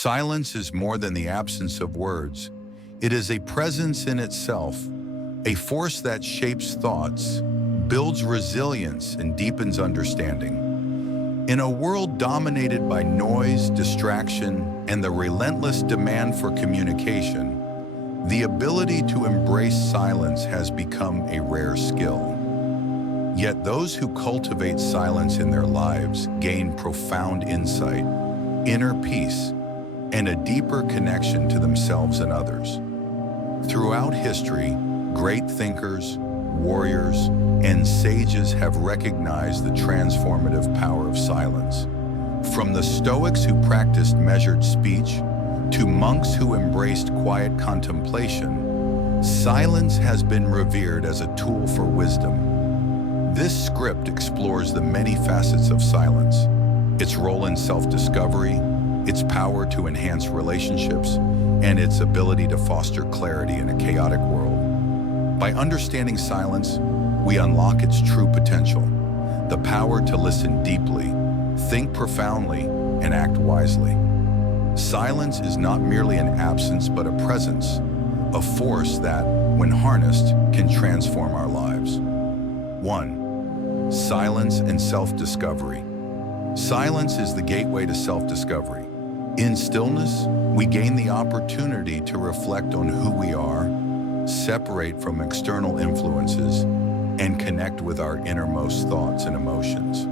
Silence is more than the absence of words. It is a presence in itself, a force that shapes thoughts, builds resilience, and deepens understanding. In a world dominated by noise, distraction, and the relentless demand for communication, the ability to embrace silence has become a rare skill. Yet those who cultivate silence in their lives gain profound insight, inner peace, and a deeper connection to themselves and others. Throughout history, great thinkers, warriors, and sages have recognized the transformative power of silence. From the Stoics who practiced measured speech to monks who embraced quiet contemplation, silence has been revered as a tool for wisdom. This script explores the many facets of silence, its role in self-discovery, its power to enhance relationships, and its ability to foster clarity in a chaotic world. By understanding silence, we unlock its true potential, the power to listen deeply, think profoundly, and act wisely. Silence is not merely an absence but a presence, a force that, when harnessed, can transform our lives. 1. Silence and self-discovery. Silence is the gateway to self-discovery. In stillness, we gain the opportunity to reflect on who we are, separate from external influences, and connect with our innermost thoughts and emotions.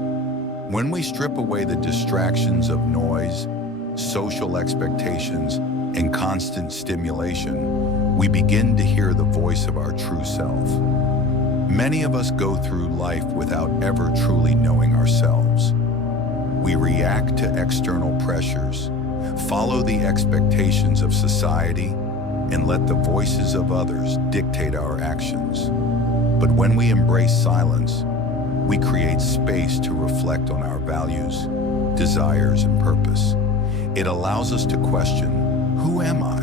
When we strip away the distractions of noise, social expectations, and constant stimulation, we begin to hear the voice of our true self. Many of us go through life without ever truly knowing ourselves. We react to external pressures, follow the expectations of society, and let the voices of others dictate our actions. But when we embrace silence, we create space to reflect on our values, desires, and purpose. It allows us to question, who am I?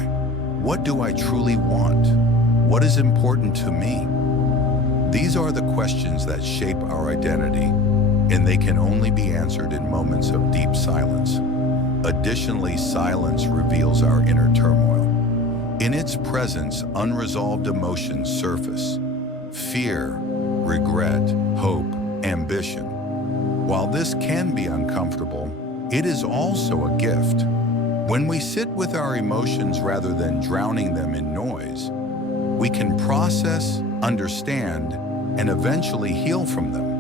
What do I truly want? What is important to me? These are the questions that shape our identity, and they can only be answered in moments of deep silence. Additionally, silence reveals our inner turmoil. In its presence, unresolved emotions surface: fear, regret, hope, ambition. While this can be uncomfortable, it is also a gift. When we sit with our emotions rather than drowning them in noise, we can process, understand, and eventually heal from them.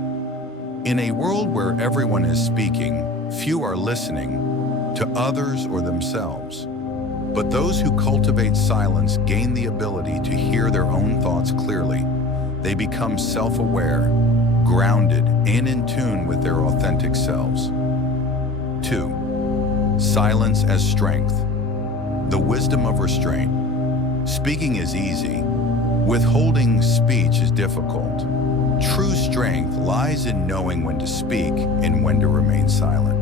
In a world where everyone is speaking, few are listening to others or themselves. But those who cultivate silence gain the ability to hear their own thoughts clearly. They become self-aware, grounded, and in tune with their authentic selves. 2. Silence as strength. The wisdom of restraint. Speaking is easy. Withholding speech is difficult. True strength lies in knowing when to speak and when to remain silent.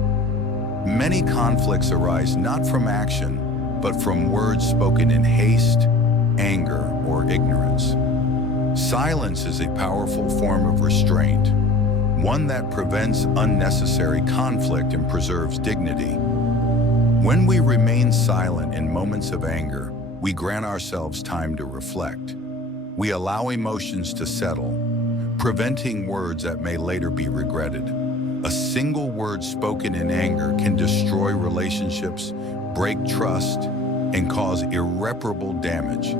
Many conflicts arise not from action, but from words spoken in haste, anger, or ignorance. Silence is a powerful form of restraint, one that prevents unnecessary conflict and preserves dignity. When we remain silent in moments of anger, we grant ourselves time to reflect. We allow emotions to settle, preventing words that may later be regretted. A single word spoken in anger can destroy relationships, break trust, and cause irreparable damage.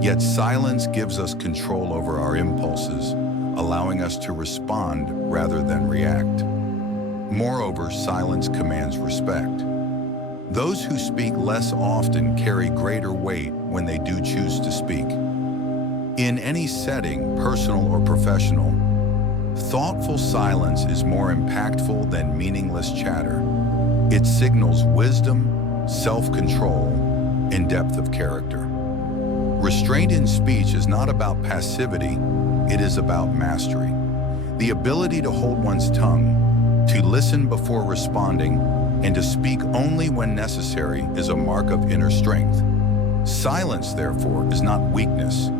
Yet silence gives us control over our impulses, allowing us to respond rather than react. Moreover, silence commands respect. Those who speak less often carry greater weight when they do choose to speak. In any setting, personal or professional, thoughtful silence is more impactful than meaningless chatter. It signals wisdom, self-control, and depth of character. Restraint in speech is not about passivity, it is about mastery. The ability to hold one's tongue, to listen before responding, and to speak only when necessary is a mark of inner strength. Silence, therefore, is not weakness,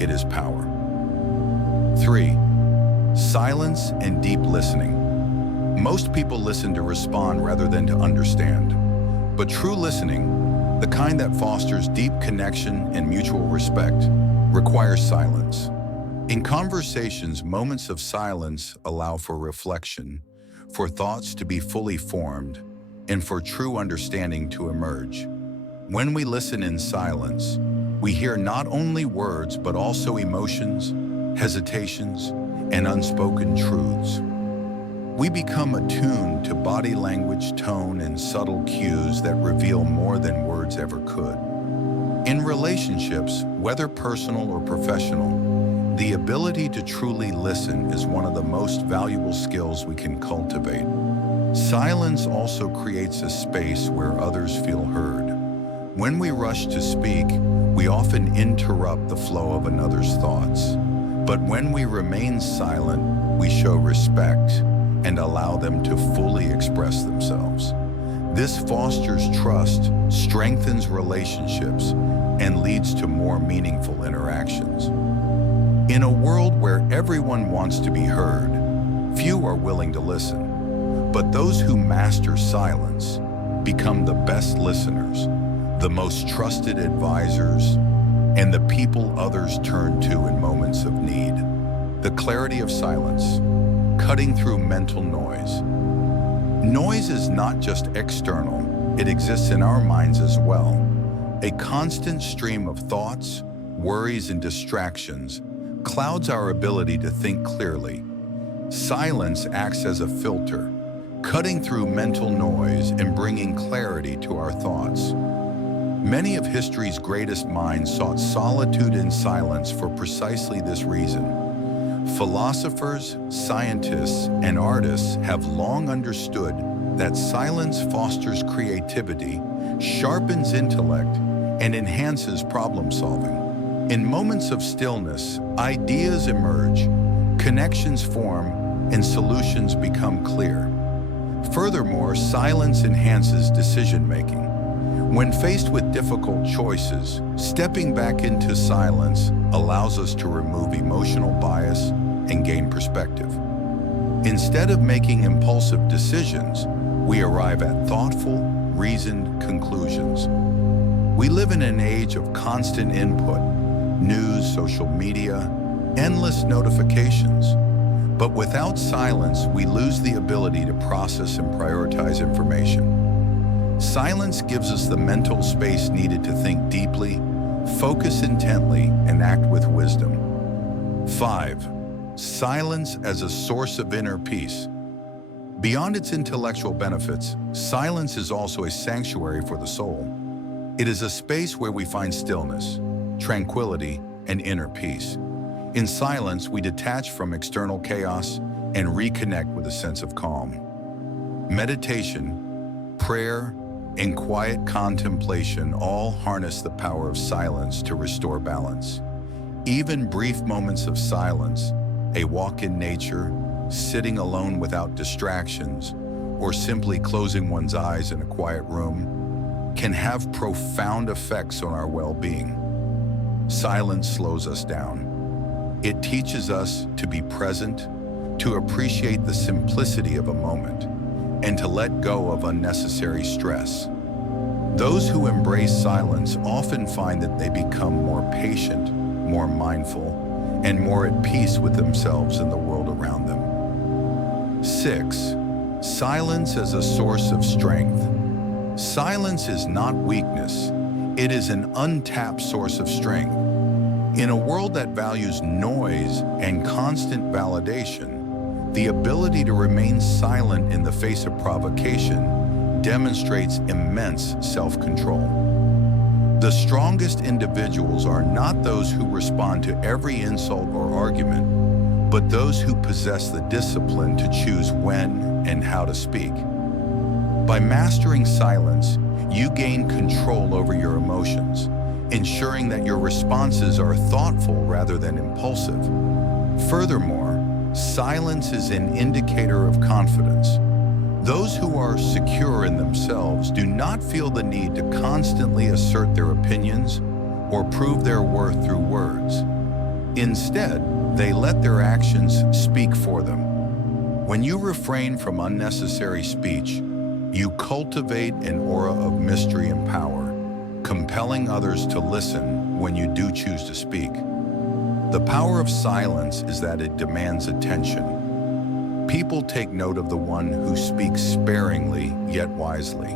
it is power. 3. Silence and deep listening. Most people listen to respond rather than to understand. But true listening, the kind that fosters deep connection and mutual respect, requires silence. In conversations, moments of silence allow for reflection, for thoughts to be fully formed, and for true understanding to emerge. When we listen in silence, we hear not only words but also emotions, hesitations, and unspoken truths. We become attuned to body language, tone, and subtle cues that reveal more than words ever could. In relationships, whether personal or professional, the ability to truly listen is one of the most valuable skills we can cultivate. Silence also creates a space where others feel heard. When we rush to speak, we often interrupt the flow of another's thoughts. But when we remain silent, we show respect and allow them to fully express themselves. This fosters trust, strengthens relationships, and leads to more meaningful interactions. In a world where everyone wants to be heard, few are willing to listen. But those who master silence become the best listeners, the most trusted advisors, and the people others turn to in moments of need. The clarity of silence, cutting through mental noise. Noise is not just external, it exists in our minds as well. A constant stream of thoughts, worries, and distractions clouds our ability to think clearly. Silence acts as a filter, cutting through mental noise and bringing clarity to our thoughts. Many of history's greatest minds sought solitude and silence for precisely this reason. Philosophers, scientists, and artists have long understood that silence fosters creativity, sharpens intellect, and enhances problem-solving. In moments of stillness, ideas emerge, connections form, and solutions become clear. Furthermore, silence enhances decision-making. When faced with difficult choices, stepping back into silence allows us to remove emotional bias and gain perspective. Instead of making impulsive decisions, we arrive at thoughtful, reasoned conclusions. We live in an age of constant input, news, social media, endless notifications. But without silence, we lose the ability to process and prioritize information. Silence gives us the mental space needed to think deeply, focus intently, and act with wisdom. 5. Silence as a source of inner peace. Beyond its intellectual benefits, silence is also a sanctuary for the soul. It is a space where we find stillness, tranquility, and inner peace. In silence, we detach from external chaos and reconnect with a sense of calm. Meditation, prayer, and quiet contemplation all harness the power of silence to restore balance. Even brief moments of silence, a walk in nature, sitting alone without distractions, or simply closing one's eyes in a quiet room, can have profound effects on our well-being. Silence slows us down. It teaches us to be present, to appreciate the simplicity of a moment, and to let go of unnecessary stress. Those who embrace silence often find that they become more patient, more mindful, and more at peace with themselves and the world around them. 6. Silence as a source of strength. Silence is not weakness. It is an untapped source of strength. In a world that values noise and constant validation, the ability to remain silent in the face of provocation demonstrates immense self-control. The strongest individuals are not those who respond to every insult or argument, but those who possess the discipline to choose when and how to speak. By mastering silence, you gain control over your emotions, ensuring that your responses are thoughtful rather than impulsive. Furthermore, silence is an indicator of confidence. Those who are secure in themselves do not feel the need to constantly assert their opinions or prove their worth through words. Instead, they let their actions speak for them. When you refrain from unnecessary speech, You cultivate an aura of mystery and power, compelling others to listen when you do choose to speak. The power of silence is that it demands attention. People take note of the one who speaks sparingly yet wisely.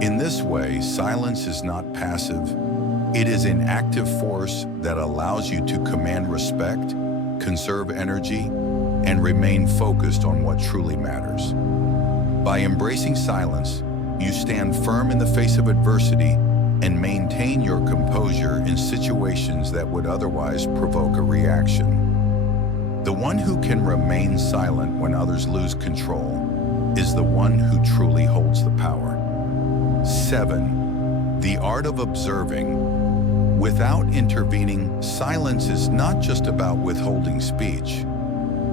In this way, silence is not passive. It is an active force that allows you to command respect, conserve energy, and remain focused on what truly matters. By embracing silence, you stand firm in the face of adversity and maintain your composure in situations that would otherwise provoke a reaction. The one who can remain silent when others lose control is the one who truly holds the power. 7. The art of observing. Without intervening, silence is not just about withholding speech.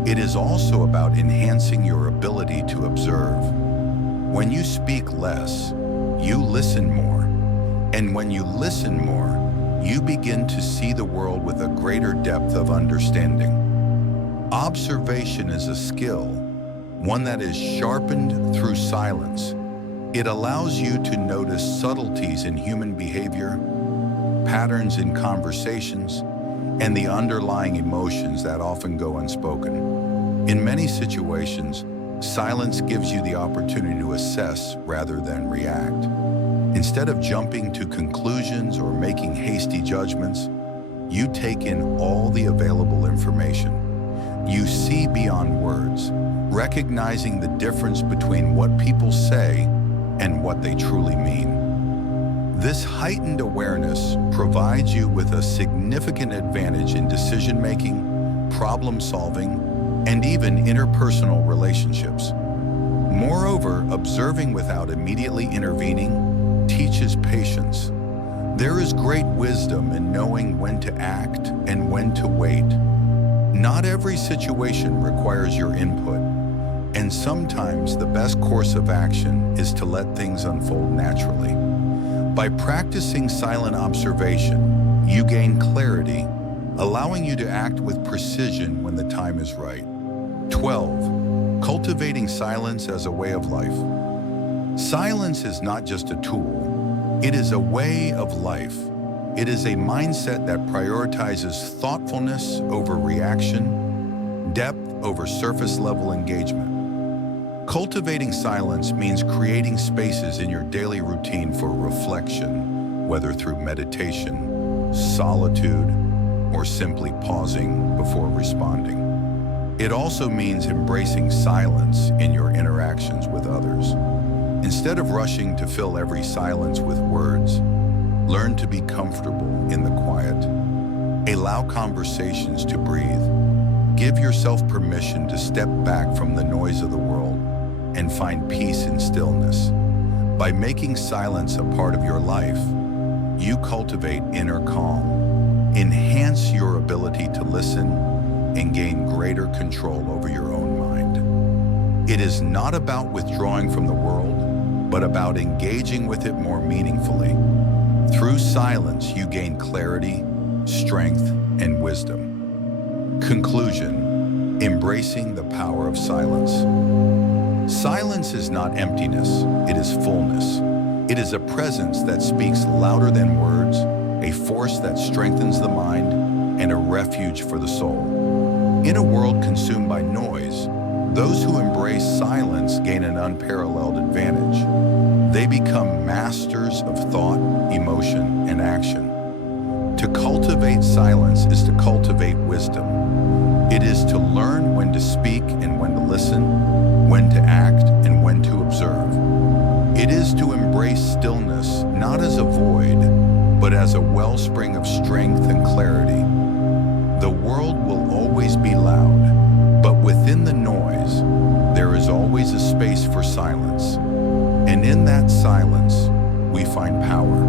It is also about enhancing your ability to observe. When you speak less, you listen more. And when you listen more, you begin to see the world with a greater depth of understanding. Observation is a skill, one that is sharpened through silence. It allows you to notice subtleties in human behavior, patterns in conversations, and the underlying emotions that often go unspoken. In many situations, silence gives you the opportunity to assess rather than react. Instead of jumping to conclusions or making hasty judgments, you take in all the available information. You see beyond words, recognizing the difference between what people say and what they truly mean. This heightened awareness provides you with a significant advantage in decision-making, problem-solving, and even interpersonal relationships. Moreover, observing without immediately intervening teaches patience. There is great wisdom in knowing when to act and when to wait. Not every situation requires your input, and sometimes the best course of action is to let things unfold naturally. By practicing silent observation, you gain clarity, allowing you to act with precision when the time is right. 12. Cultivating silence as a way of life. Silence is not just a tool, it is a way of life. It is a mindset that prioritizes thoughtfulness over reaction, depth over surface-level engagement. Cultivating silence means creating spaces in your daily routine for reflection, whether through meditation, solitude, or simply pausing before responding. It also means embracing silence in your interactions with others. Instead of rushing to fill every silence with words, learn to be comfortable in the quiet. Allow conversations to breathe. Give yourself permission to step back from the noise of the world and find peace in stillness. By making silence a part of your life, you cultivate inner calm, enhance your ability to listen, and gain greater control over your own mind. It is not about withdrawing from the world, but about engaging with it more meaningfully. Through silence, you gain clarity, strength, and wisdom. Conclusion: embracing the power of silence. Silence is not emptiness, it is fullness. It is a presence that speaks louder than words, a force that strengthens the mind, and a refuge for the soul. In a world consumed by noise, those who embrace silence gain an unparalleled advantage. They become masters of thought, emotion, and action. To cultivate silence is to cultivate wisdom. It is to learn when to speak and when to listen, when to act and when to observe. It is to embrace stillness not as a void, but as a wellspring of strength and clarity. The world will always be loud, but within the noise, there is always a space for silence. And in that silence, we find power.